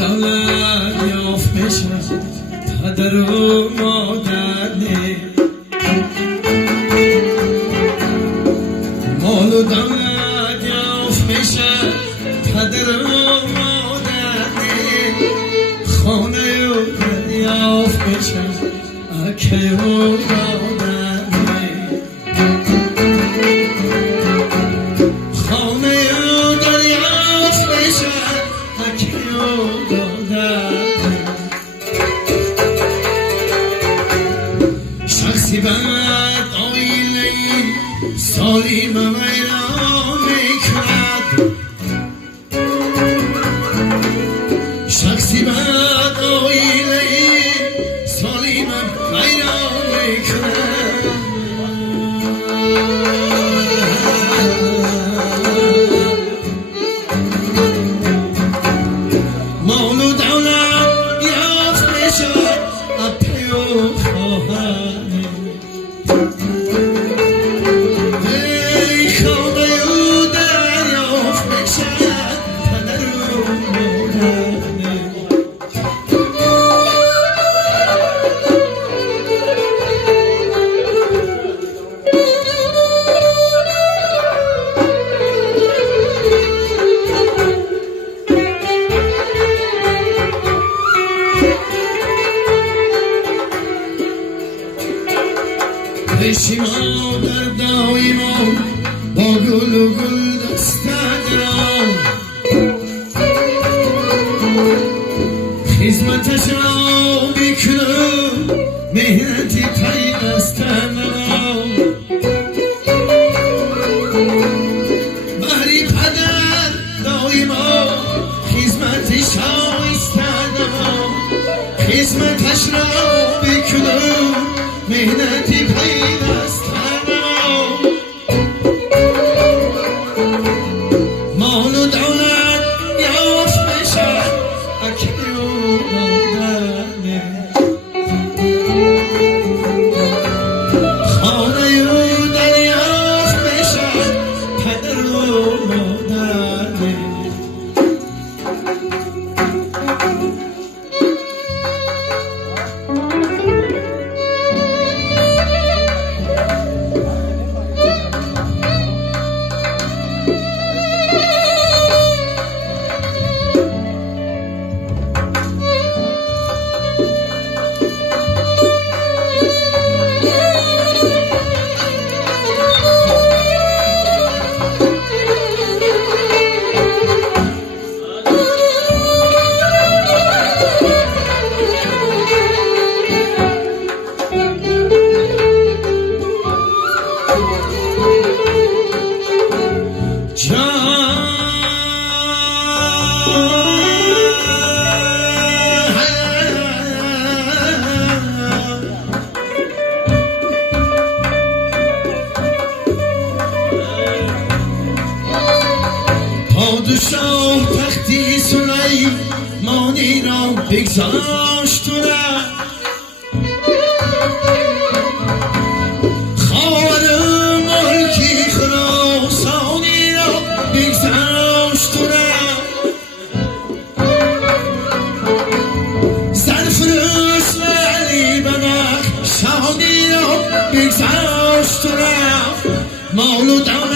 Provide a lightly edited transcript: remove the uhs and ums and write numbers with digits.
دولت یافت بشد پدر و مادر نه، مال و دولت یافت بشد پدر و مادر نه، خانه و یافت بشد اکه و دادر نه، خانه و دریافت بشد اکه و دادر نه، شخصی بد آیله سالیم ویران میکند، شخصی بد آیله سالیم ویران میکند، مال و دولت یافت بشد اپی و خواهر، رشیما در دایما با گل و گل دستدرم، خدمتش را بکنم مهنتی پیوستم، بهری پدر دایما خدمتش را ایستدم، خدمتش را بکنم مهنتی پیوستم، مال و دولت یافت بشد اکه و مادر نه، خانه و دریافت بشد پدر و مادر نه، پادشاه تختی سلیمانی را بگذاشت و رفت، خاور ملکی خراسانی را بگذاشت و رفت، زرفروش و علی بنخشانی را بگذاشت و رفت، مال و دولت